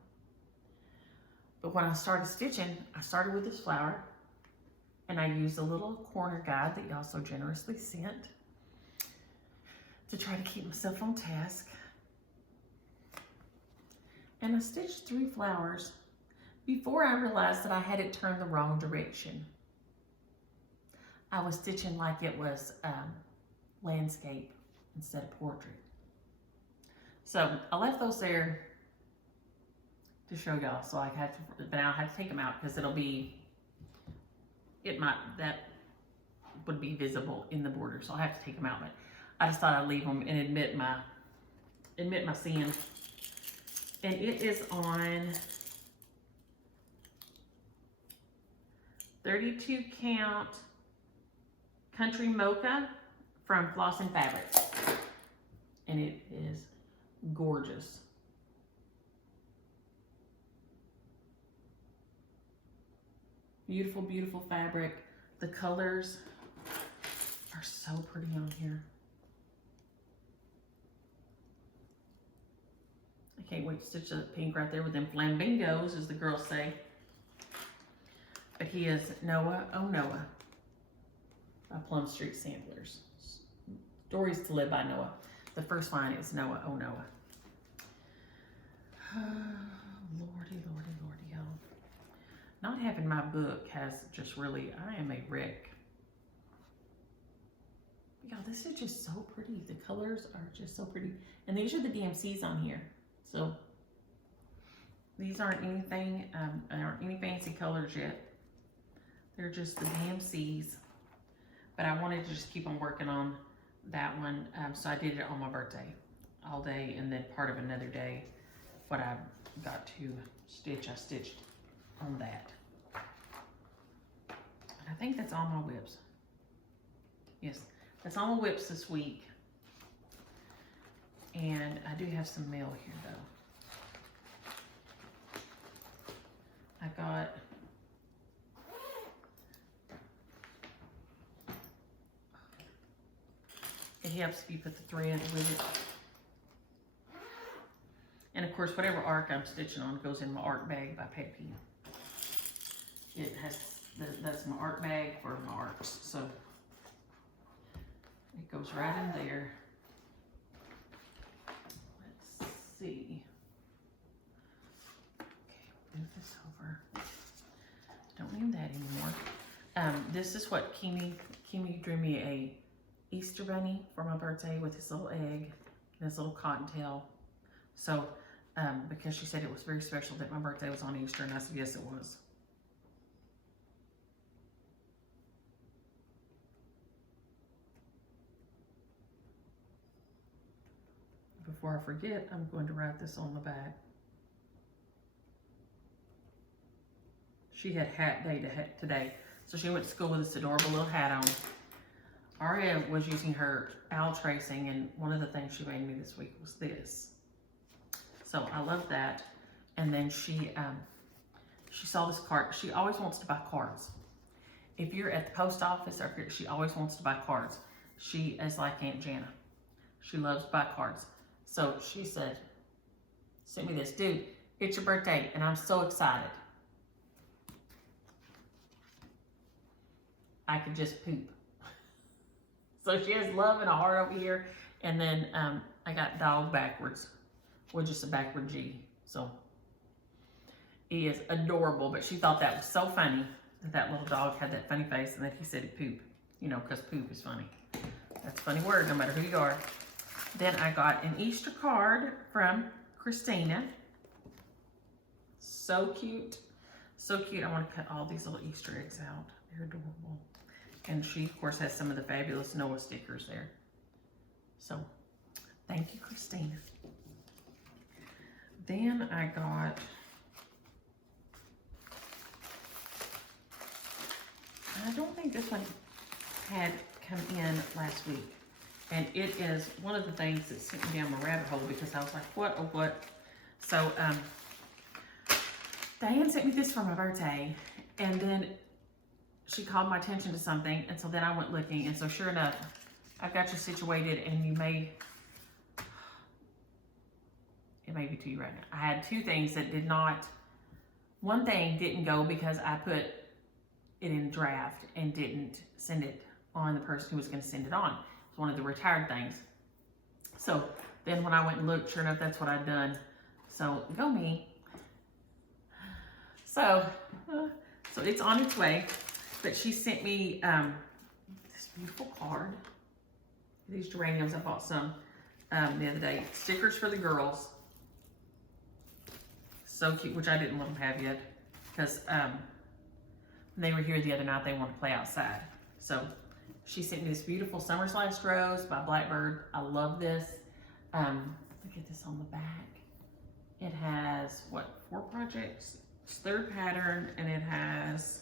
But when I started stitching, I started with this flower, and I used a little corner guide that y'all so generously sent to try to keep myself on task. And I stitched 3 flowers before I realized that I had it turned the wrong direction. I was stitching like it was landscape instead of portrait. So I left those there to show y'all. So I had to, but now I have to take them out because that would be visible in the border. So I have to take them out. But I just thought I'd leave them and admit my sin. And it is on 32 count Country Mocha from Floss and Fabrics. And it is gorgeous. Beautiful, beautiful fabric. The colors are so pretty on here. I can't wait to stitch the pink right there with them flamingos, as the girls say. But he is Noah, oh Noah, by Plum Street Samplers. Stories to Live by Noah. The first line is Noah, oh Noah. Lordy, lordy, lordy, y'all. Not having my book has just really, I am a wreck. Y'all, this is just so pretty. The colors are just so pretty. And these are the DMCs on here. So these aren't anything, aren't any fancy colors yet. They're just the DMCs. But I wanted to just keep on working on that one. So I did it on my birthday all day, and then part of another day, what I got to stitch, I stitched on that. And I think that's all my whips. Yes, that's all my whips this week. And I do have some mail here though. I got it helps if you put the thread with it. And of course, whatever arc I'm stitching on goes in my art bag by Peppy. It has, that's my art bag for my arcs. So it goes right in there. Let's see. Okay, move this over. Don't need that anymore. This is what Kimi drew me a Easter bunny for my birthday with his little egg and his little cottontail. So, because she said it was very special that my birthday was on Easter, and I said, yes, it was. Before I forget, I'm going to write this on the back. She had hat day today, so she went to school with this adorable little hat on. Aria was using her owl tracing, and one of the things she made me this week was this. So I love that. And then she saw this card. She always wants to buy cards. If you're at the post office, or she always wants to buy cards. She is like Aunt Jana. She loves to buy cards. So she said, send me this. Dude, it's your birthday, and I'm so excited. I could just poop. So she has love and a heart over here. And then I got dog backwards, with just a backward G. So he is adorable, but she thought that was so funny that that little dog had that funny face and that he said poop, you know, because poop is funny. That's a funny word, no matter who you are. Then I got an Easter card from Christina. So cute. So cute. I want to cut all these little Easter eggs out. They're adorable. And she, of course, has some of the fabulous Noah stickers there. So, thank you, Christina. Then I got, I don't think this one had come in last week. And it is one of the things that sent me down my rabbit hole because I was like, what, oh, what? So, Diane sent me this for my birthday. And then she called my attention to something, and so then I went looking, and so sure enough, I've got you situated, and it maybe to you right now. I had two things that did not, one thing didn't go because I put it in draft and didn't send it on the person who was going to send it on. It's one of the retired things. So then when I went and looked, sure enough, that's what I'd done. So go me. So it's on its way. But she sent me this beautiful card. These geraniums, I bought some the other day. Stickers for the girls. So cute, which I didn't let them have yet. Because when they were here the other night, they wanted to play outside. So she sent me this beautiful Summer's Last Rose by Blackbird. I love this. Look at this on the back. It has, what, 4 projects? It's 3rd pattern, and it has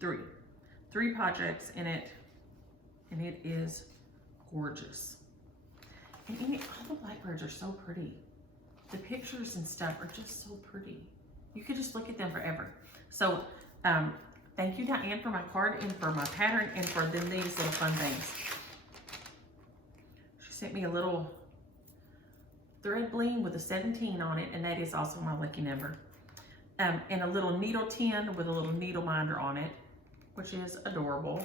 3 projects in it, and it is gorgeous. And all the Blackbirds are so pretty. The pictures and stuff are just so pretty. You could just look at them forever. So thank you, Diane, for my card and for my pattern and for these little fun things. She sent me a little thread bling with a 17 on it, and that is also my lucky number. And a little needle tin with a little needle minder on it, which is adorable.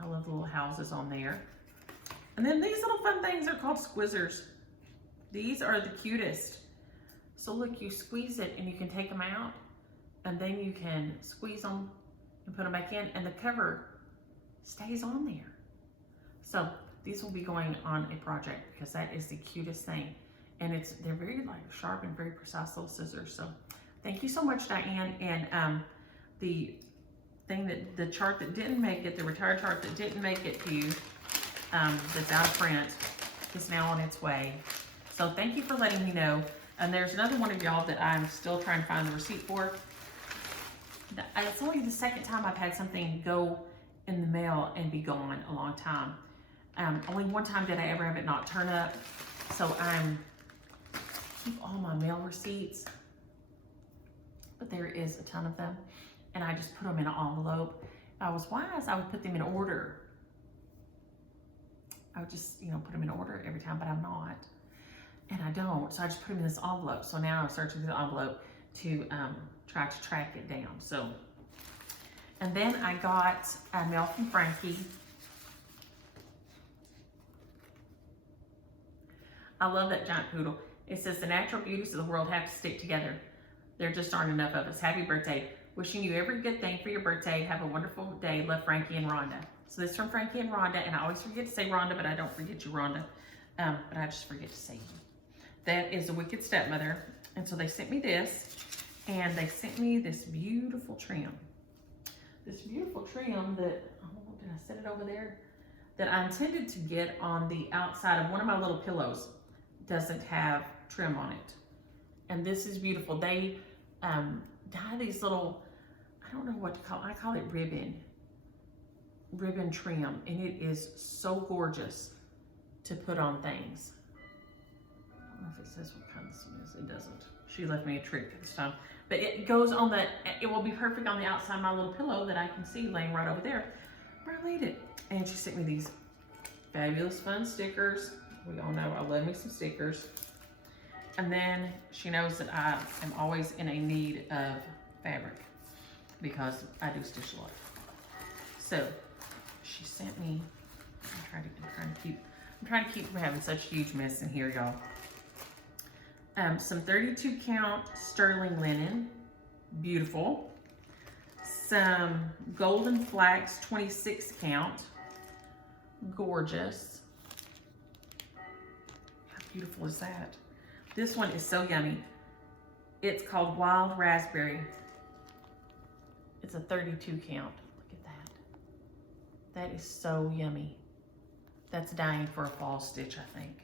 I love the little houses on there. And then these little fun things are called squizzers. These are the cutest. So look, you squeeze it and you can take them out, and then you can squeeze them and put them back in, and the cover stays on there. So these will be going on a project because that is the cutest thing. And they're very like sharp and very precise little scissors. So thank you so much, Diane. And the chart that didn't make it, the retired chart that didn't make it to you, that's out of print, is now on its way. So thank you for letting me know. And there's another one of y'all that I'm still trying to find the receipt for. It's only the 2nd time I've had something go in the mail and be gone a long time. Only one time did I ever have it not turn up. So keep all my mail receipts, but there is a ton of them, and I just put them in an envelope. If I was wise, I would put them in order. I would just, put them in order every time, but I'm not. And I don't, so I just put them in this envelope. So now I'm searching through the envelope to try to track it down. So, and then I got a mail from Frankie. I love that giant poodle. It says, the natural beauties of the world have to stick together. There just aren't enough of us. Happy birthday. Wishing you every good thing for your birthday. Have a wonderful day. Love, Frankie and Rhonda. So this is from Frankie and Rhonda, and I always forget to say Rhonda, but I don't forget you, Rhonda. But I just forget to say you. That is a Wicked Stepmother. And so they sent me this, and they sent me this beautiful trim. This beautiful trim that, did I set it over there? That I intended to get on the outside of one of my little pillows. Doesn't have trim on it. And this is beautiful. They dye these little, I don't know what to call it. I call it ribbon trim, and it is so gorgeous to put on things. I don't know if it says what kind this one is. It doesn't. She left me a trick this time. But it goes on it will be perfect on the outside of my little pillow that I can see laying right over there where I laid it. And she sent me these fabulous fun stickers. We all know I love me some stickers. And then she knows that I am always in a need of fabric because I do stitch a lot. So she sent me, I'm trying to keep from having such a huge mess in here, y'all. Some 32 count sterling linen, beautiful. Some golden flax 26 count, gorgeous. How beautiful is that? This one is so yummy. It's called Wild Raspberry. It's a 32 count. Look at that. That is so yummy. That's dying for a fall stitch, I think.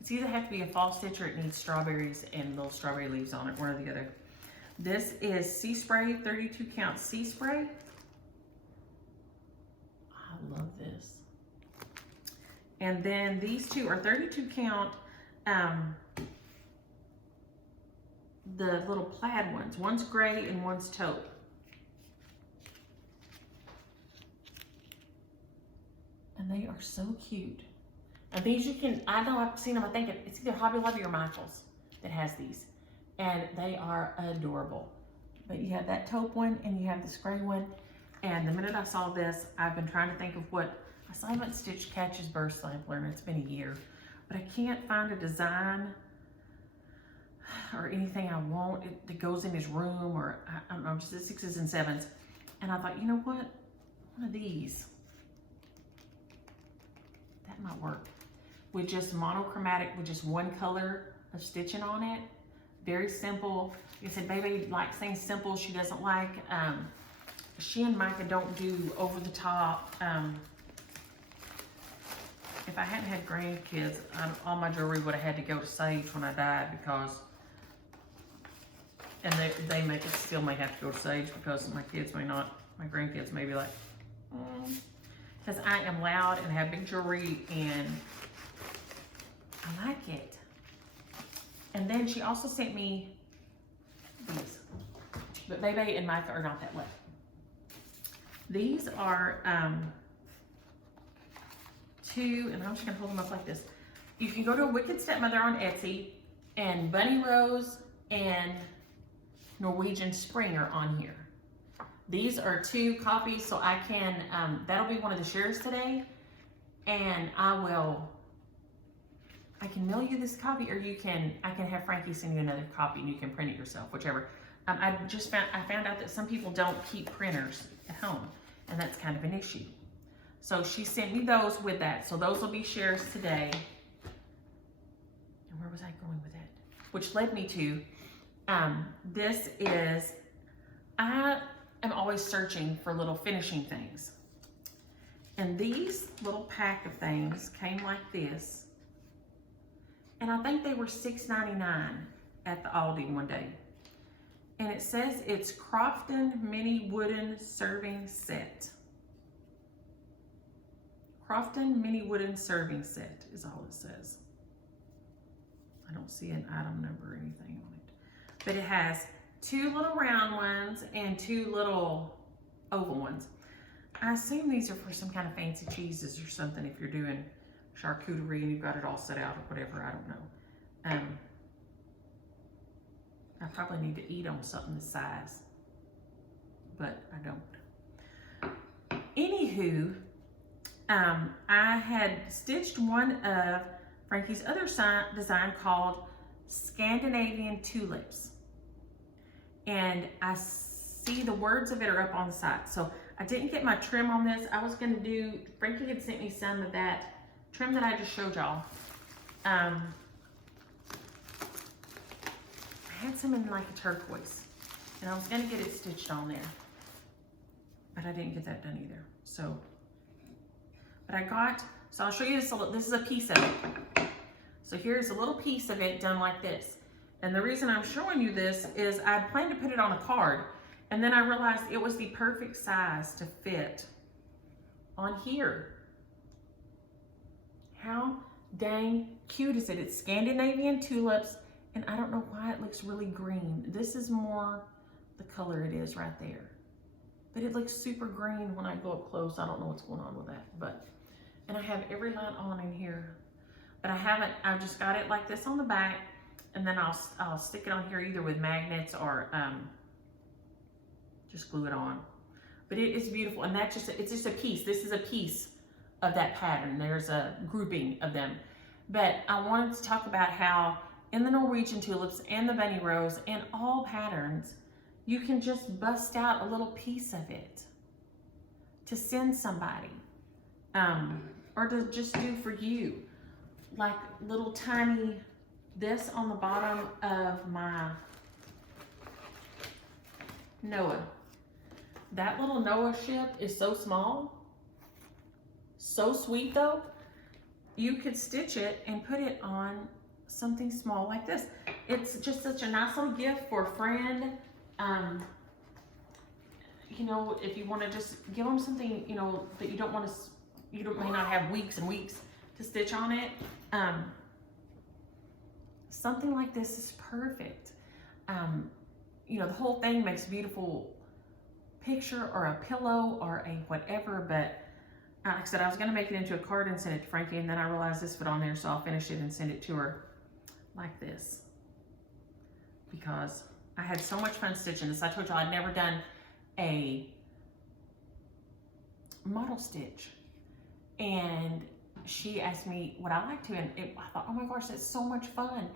It's either have to be a fall stitch or it needs strawberries and little strawberry leaves on it, one or the other. This is Sea Spray, 32 count Sea Spray. I love this. And then these two are 32 count, the little plaid ones. One's gray and one's taupe. And they are so cute. And these you can, I know I've seen them, I think it's either Hobby Lobby or Michael's that has these. And they are adorable. But you have that taupe one and you have this gray one. And the minute I saw this, I've been trying to think of what, I still haven't stitched Catch's Burst Sampler and it's been a year. But I can't find a design or anything I want that goes in his room, or I don't know, just the 6s and 7s. And I thought, you know what? One of these, that might work. With just monochromatic, with just one color of stitching on it. Very simple. Like I said, baby likes things simple. She doesn't like, she and Micah don't do over the top. If I hadn't had grandkids, all my jewelry would have had to go to Sage when I died, because, and they may still may have to go to Sage because my kids may not, my grandkids may be like, because I am loud and have big jewelry and I like it. And then she also sent me these, but Bebe and Micah are not that way. These are two, and I'm just gonna hold them up like this. You can go to a Wicked Stepmother on Etsy, and Bunny Rose and Norwegian Spring are on here. These are 2 copies, so I can, that'll be one of the shares today, and I can mail you this copy, or I can have Frankie send you another copy and you can print it yourself, whichever. I found out that some people don't keep printers at home, and that's kind of an issue. So she sent me those with that. So those will be shares today. And where was I going with that? Which led me to, this is, I am always searching for little finishing things. And these little pack of things came like this. And I think they were $6.99 at the Aldi one day. And it says it's Crofton Mini Wooden Serving Set. Crofton Mini Wooden Serving Set is all it says. I don't see an item number or anything on it. But it has 2 little round ones and 2 little oval ones. I assume these are for some kind of fancy cheeses or something if you're doing charcuterie and you've got it all set out or whatever, I don't know. I probably need to eat on something this size, but I don't. Anywho, I had stitched one of Frankie's other design called Scandinavian Tulips. And I see the words of it are up on the side. So I didn't get my trim on this. I was gonna do, Frankie had sent me some of that trim that I just showed y'all. I had some in like a turquoise, and I was gonna get it stitched on there, but I didn't get that done either. So, but I got, so I'll show you this, this is a piece of it. So here's a little piece of it done like this. And the reason I'm showing you this is I planned to put it on a card, and then I realized it was the perfect size to fit on here. How dang cute is it? It's Scandinavian Tulips, and I don't know why it looks really green. This is more the color it is right there. But it looks super green when I go up close. I don't know what's going on with that, but, and I have every line on in here, but I've just got it like this on the back, and then I'll stick it on here either with magnets or just glue it on. But it is beautiful, and that's just, it's just a piece. This is a piece of that pattern. There's a grouping of them. But I wanted to talk about how in the Norwegian Tulips and the Bunny Rose and all patterns, you can just bust out a little piece of it to send somebody, or to just do for you. Like little tiny, this on the bottom of my Noah. That little Noah ship is so small, so sweet though. You could stitch it and put it on something small like this. It's just such a nice little gift for a friend. You know, if you want to just give them something, you know, that you don't want to, may not have weeks and weeks to stitch on it. Something like this is perfect. You know, the whole thing makes a beautiful picture or a pillow or a whatever, but like I said, I was going to make it into a card and send it to Frankie, and then I realized this fit on there, so I'll finish it and send it to her like this. Because I had so much fun stitching this. I told y'all I'd never done a model stitch. And she asked me would I like to, and I thought, oh my gosh, that's so much fun.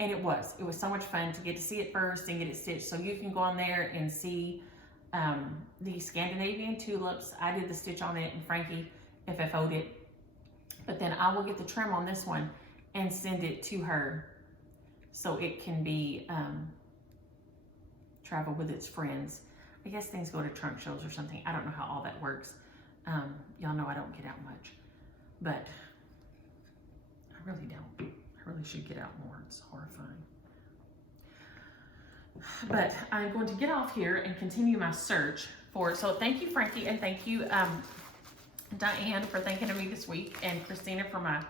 And it was so much fun to get to see it first and get it stitched. So you can go on there and see the Scandinavian Tulips. I did the stitch on it, and Frankie FFO'd it. But then I will get the trim on this one and send it to her so it can be travel with its friends. I guess things go to trunk shows or something. I don't know how all that works. Y'all know I don't get out much, but I really don't. I really should get out more. It's horrifying. But I'm going to get off here and continue my search for it. So thank you, Frankie, and thank you, Diane, for thinking of me this week, and Christina for my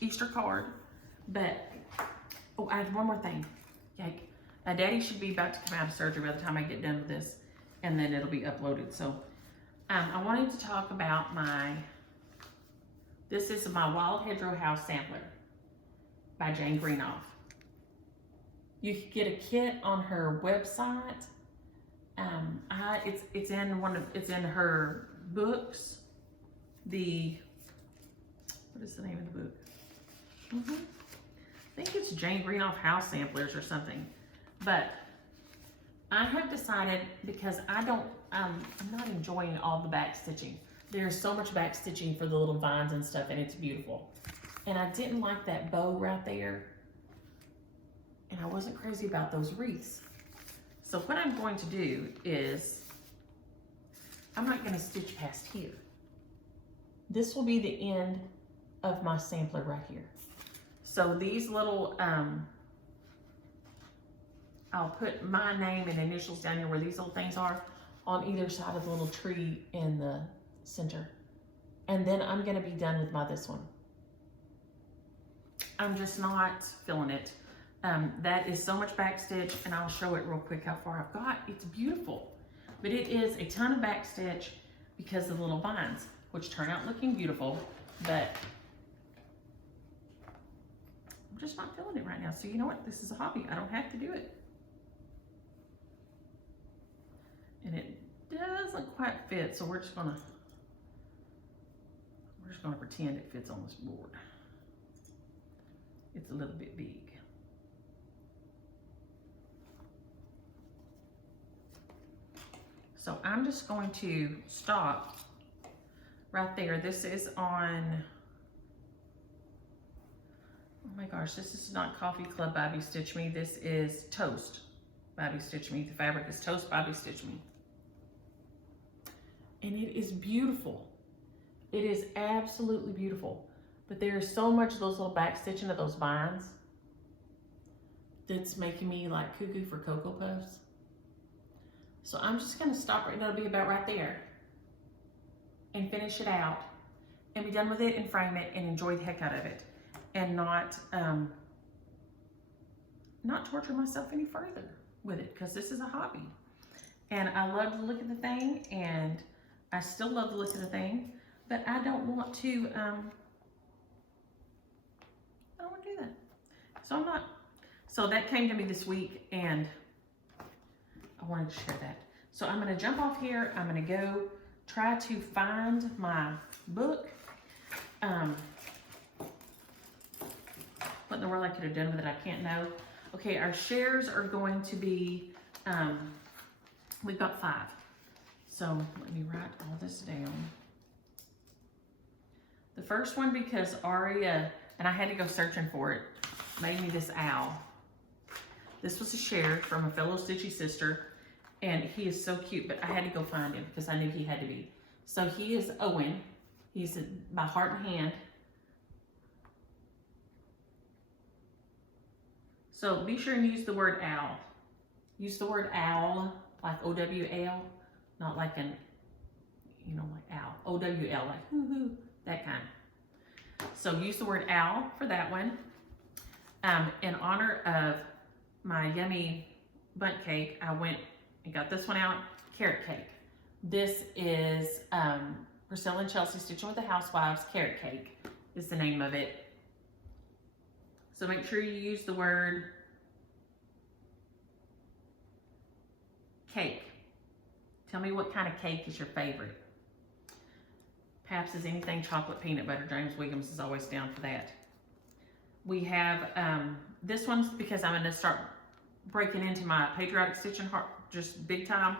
Easter card. But, oh, I have one more thing. Yike. Daddy should be about to come out of surgery by the time I get done with this, and then it'll be uploaded. So I wanted to talk about this is my Wild Hedgerow House Sampler by Jane Greenoff. You can get a kit on her website. It's in her books. What is the name of the book? I think it's Jane Greenoff House Samplers or something. But I have decided, because I'm not enjoying all the back stitching. There's so much back stitching for the little vines and stuff, and it's beautiful. And I didn't like that bow right there. And I wasn't crazy about those wreaths. So what I'm going to do is, I'm not going to stitch past here. This will be the end of my sampler right here. So these little, I'll put my name and initials down here where these little things are on either side of the little tree in the center. And then I'm going to be done with this one. I'm just not feeling it. That is so much back stitch, and I'll show it real quick how far I've got. It's beautiful, but it is a ton of back stitch because of the little vines, which turn out looking beautiful, but I'm just not feeling it right now. So you know what? This is a hobby. I don't have to do it. And it doesn't quite fit, so we're just gonna pretend it fits on this board. It's a little bit big. So I'm just going to stop right there. This is on, oh my gosh, this is not Coffee Club Bobby Stitch Me. This is Toast Bobby Stitch Me. The fabric is Toast Bobby Stitch Me. And it is beautiful. It is absolutely beautiful. But there's so much of those little back stitching of those vines that's making me like cuckoo for Cocoa Puffs. So I'm just gonna stop right, that'll be about right there, and finish it out and be done with it and frame it and enjoy the heck out of it, and not torture myself any further with it, because this is a hobby. And I love the look of the thing, and I still love the look of the thing, but I don't want to, do that. So I'm not, so that came to me this week, and I wanted to share that. So I'm gonna jump off here. I'm gonna go try to find my book. What in the world I could have done with it, I can't know. Okay, our shares are going to be, we've got 5. So let me write all this down. The first one, because Aria, and I had to go searching for it, made me this owl. This was a share from a fellow Stitchy sister, and he is so cute, but I had to go find him because I knew he had to be. So he is Owen. He's by Heart and Hand. So be sure and use the word owl. Use the word owl, like O-W-L, not like an, like owl. O-W-L, like hoo-hoo, that kind. So use the word owl for that one. In honor of my yummy bundt cake, I went and got this one out, carrot cake. This is Priscilla and Chelsea Stitching with the Housewives Carrot Cake is the name of it. So make sure you use the word cake. Tell me what kind of cake is your favorite. Paps is anything chocolate peanut butter. James Wiggums is always down for that. We have, this one's because I'm gonna start breaking into my patriotic stitching heart, just big time.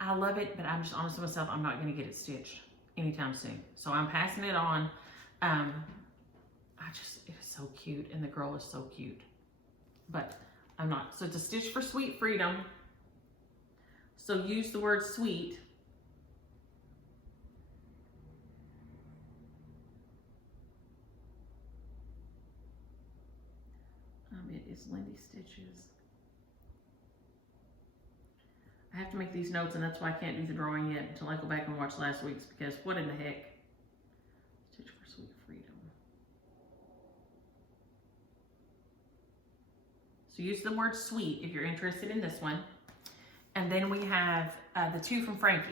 I love it, but I'm just honest with myself, I'm not gonna get it stitched anytime soon. So I'm passing it on. It is so cute, and the girl is so cute, but I'm not. So it's a stitch for Sweet Freedom. So use the word sweet. It is Lindy Stitches. I have to make these notes, and that's why I can't do the drawing yet until I go back and watch last week's, because what in the heck? Stitch for Sweet Freedom. So use the word sweet if you're interested in this one. And then we have the two from Frankie.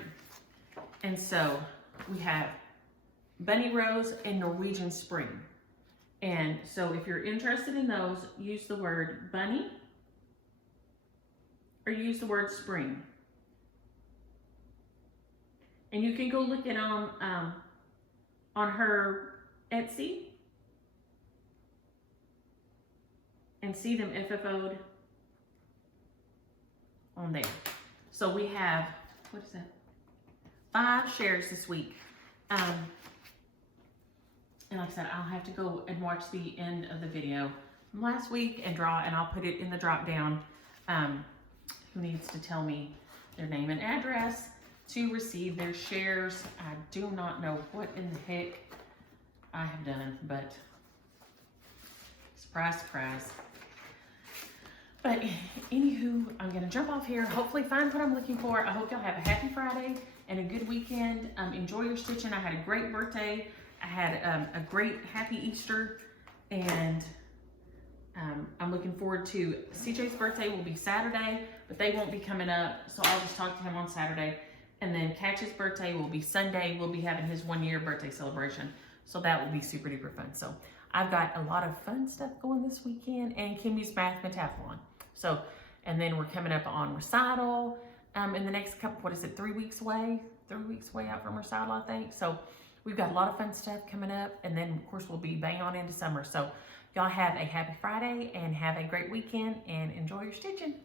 And so we have Bunny Rose and Norwegian Spring. And so if you're interested in those, use the word bunny or use the word spring. And you can go look at them on her Etsy and see them FFO'd on there. So we have, what is that? 5 shares this week. And like I said, I'll have to go and watch the end of the video from last week and draw, and I'll put it in the drop down. Who needs to tell me their name and address to receive their shares. I do not know what in the heck I have done, but surprise, surprise. But anywho, I'm gonna jump off here, hopefully find what I'm looking for. I hope y'all have a happy Friday and a good weekend. Enjoy your stitching. I had a great birthday. I had a great happy Easter, and I'm looking forward to CJ's birthday will be Saturday, but they won't be coming up, so I'll just talk to him on Saturday. And then Catch's birthday will be Sunday. We'll be having his 1-year birthday celebration, so that will be super duper fun. So I've got a lot of fun stuff going this weekend, and Kimmy's math metathlon. So, and then we're coming up on recital in the next couple, what is it, 3 weeks away? 3 weeks away out from recital, I think. So we've got a lot of fun stuff coming up, and then of course we'll be bang on into summer. So y'all have a happy Friday and have a great weekend and enjoy your stitching.